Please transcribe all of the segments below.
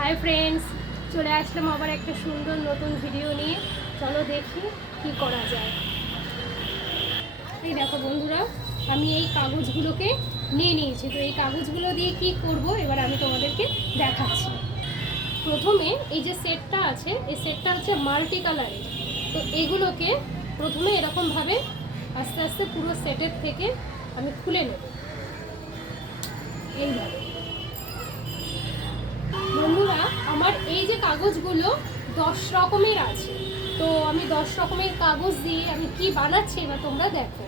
Hi friends, চলে আসলাম আবার একটা সুন্দর নতুন ভিডিও নিয়ে। চলো দেখি কি করা যায়। এই দেখো বন্ধুরা, আমি এই কাগজগুলোকে নিয়ে নিয়েছি। তো এই কাগজগুলো দিয়ে কি করব এবার আমি তোমাদেরকে দেখাচ্ছি। প্রথমে এই যে সেটটা আছে, এই সেটটা হচ্ছে মাল্টি কালারের। তো এগুলোকে প্রথমে এরকমভাবে আস্তে আস্তে পুরো সেটের থেকে আমি খুলে নেব এইভাবে। বন্ধুরা, আমার এই যে কাগজগুলো 10 রকমের আছে। তো আমি 10 রকমের কাগজ দিয়ে আমি কি বানাচ্ছি এবার তোমরা দেখো।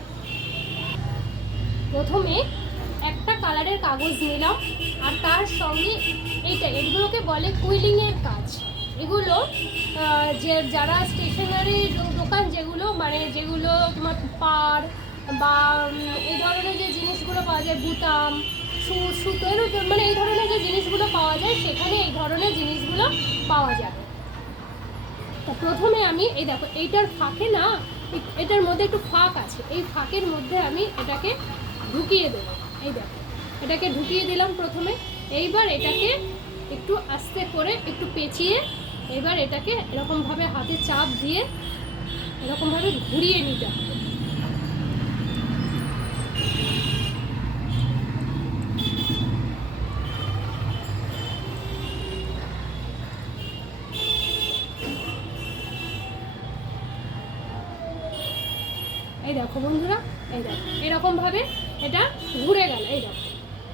প্রথমে একটা কালারের কাগজ নিলাম, আর তার সঙ্গে এগুলোকে বলে কুইলিংয়ের কাজ। এগুলো যে যারা স্টেশনারি দোকান, যেগুলো তোমার পাড় বা এই ধরনের যে জিনিসগুলো পাওয়া যায়, বুতাম, সুতো, এই ধরনের যে জিনিসগুলো পাওয়া যায়, সেখানে এই ধরনের জিনিসগুলো পাওয়া যাবে। তা প্রথমে আমি এই দেখো, এইটার ফাঁকে না, এটার মধ্যে একটু ফাঁক আছে, এই ফাঁকের মধ্যে আমি এটাকে ঢুকিয়ে দেবো। এই দেখো, এটাকে ঢুকিয়ে দিলাম প্রথমে। এইবার এটাকে একটু আস্তে করে একটু পেঁচিয়ে এবার এটাকে এরকমভাবে হাতে চাপ দিয়ে এরকমভাবে ঘুরিয়ে নিতে হবে। এই দেখো বন্ধুরা, এই দেখো এরকমভাবে এটা ঘুরে গেল। এই দেখো,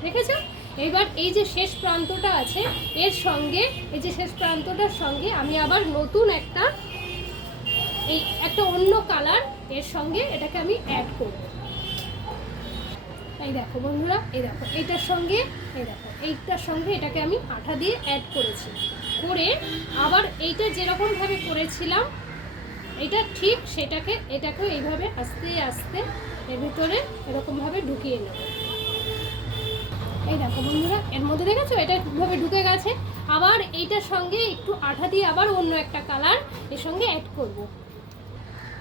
দেখেছো? এইবার এই যে শেষ প্রান্তটা আছে, এর সঙ্গে এই যে শেষ প্রান্তটার সঙ্গে আমি আবার নতুন একটা অন্য কালার এর সঙ্গে এটাকে আমি অ্যাড করব। এই দেখো বন্ধুরা, এই দেখো এইটার সঙ্গে, এই দেখো এইটার সঙ্গে এটাকে আমি আঠা দিয়ে অ্যাড করেছি। করে আবার এইটা যেরকমভাবে করেছিলাম এটা ঠিক এটাকে এইভাবে আস্তে আস্তে এর ভিতরে এরকমভাবে ঢুকিয়ে নেব। এই দেখো বন্ধুরা, এর মধ্যে দেখেছো এটা এইভাবে ঢুকে গেছে। আবার এইটার সঙ্গে একটু আঠা দিয়ে আবার অন্য একটা কালার এর সঙ্গে অ্যাড করব।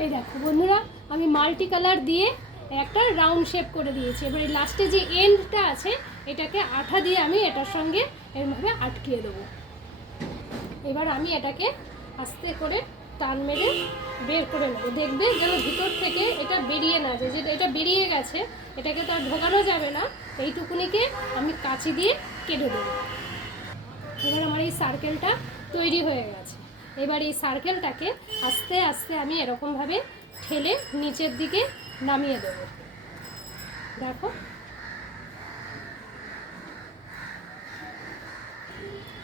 এই দেখো বন্ধুরা, আমি মাল্টি কালার দিয়ে একটা রাউন্ড শেপ করে দিয়েছি। এবার এই লাস্টে যে এন্ডটা আছে এটাকে আঠা দিয়ে আমি এটার সঙ্গে এরভাবে আটকিয়ে দেবো। এবার আমি এটাকে আস্তে করে টান মেরে বের করে নেবো। দেখবে যেন ভিতর থেকে এটা বেরিয়ে না যায়, যেটা এটা বেরিয়ে গেছে এটাকে তো আর ঢোকানো যাবে না। এইটুকুনিকে আমি কাঁচি দিয়ে কেটে দেবো। এবার আমার এই সার্কেলটা তৈরি হয়ে গেছে। এবার এই সার্কেলটাকে আস্তে আস্তে আমি এরকমভাবে ঠেলে নিচের দিকে নামিয়ে দেবো। দেখো,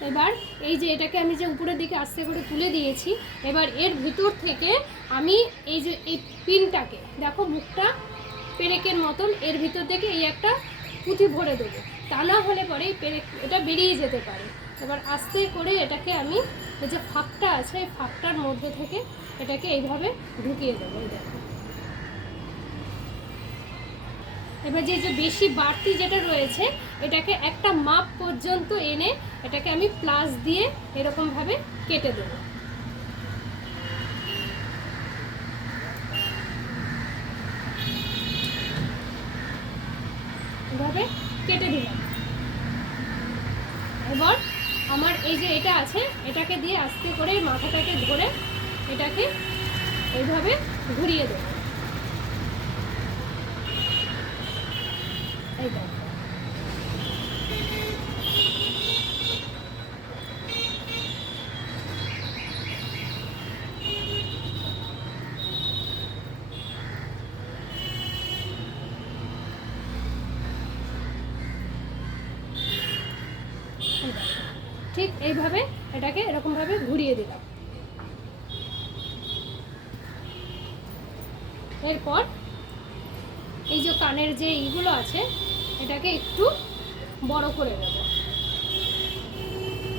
এবার এই যে এটাকে আমি যে উপরের দিকে আস্তে করে তুলে দিয়েছি, এবার এর ভিতর থেকে আমি এই যে এই পিনটাকে দেখো, মুখটা পেরেকের মতন, এর ভিতর থেকে এই একটা পুঁথি ভরে দেবো। তা না হলে পরে এটা বেরিয়ে যেতে পারে। এবার আস্তে করে এটাকে আমি এই যে ফাঁকটা আছে, এই ফাঁকটার মধ্যে থেকে এটাকে এইভাবে ঢুকিয়ে দেবো। এই দেখো, এবার যে বেশি বাড়তি যেটা রয়েছে এটাকে একটা মাপ পর্যন্ত এনে এটাকে আমি প্লাস দিয়ে এরকমভাবে কেটে দেবো। এভাবে কেটে দিলাম। এবার আমার এই যে এটা আছে এটাকে দিয়ে আস্তে করে মাথাটাকে ধরে এটাকে এইভাবে ঘুরিয়ে দেবো। এই দেখো, ঠিক এইভাবে এটাকে এরকমভাবে ঘুরিয়ে দিলাম। এরপর এই যে কানের যে এইগুলো আছে এটাকে একটু বড় করে নেব,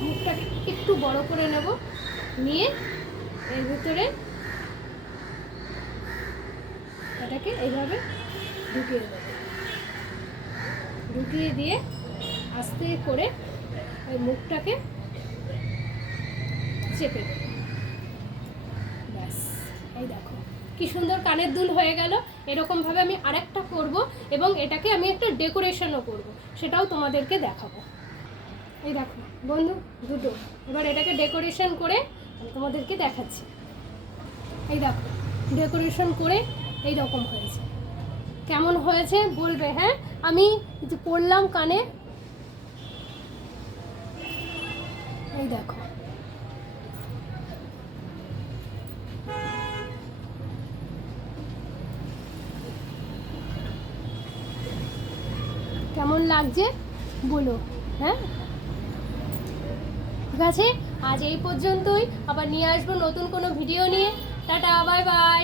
মুখটাকে একটু বড় করে নেব, নিয়ে এর ভিতরে এটাকে এইভাবে ঢুকিয়ে দেব। ঢুকিয়ে দিয়ে আস্তে করে ওই মুখটাকে চেপে দেব। ব্যাস, এই দেখো কি সুন্দর কানের দুল হয়ে গেল। এরকমভাবে আমি আরেকটা করব এবং এটাকে আমি একটা ডেকোরেশনও করব, সেটাও তোমাদেরকে দেখাবো। এই দেখো বন্ধু দুটো। এবার এটাকে ডেকোরেশন করে আমি তোমাদেরকে দেখাচ্ছি। এই দেখো ডেকোরেশন করে এই রকম হয়েছে। কেমন হয়েছে বলবে, হ্যাঁ? আমি কিছু পরলাম কানে, এই দেখো। কেমন লাগছে বলো, হ্যাঁ? ঠিক আছে, আজ এই পর্যন্তই। আবার নিয়ে আসবো নতুন কোনো ভিডিও নিয়ে। Tata, bye bye.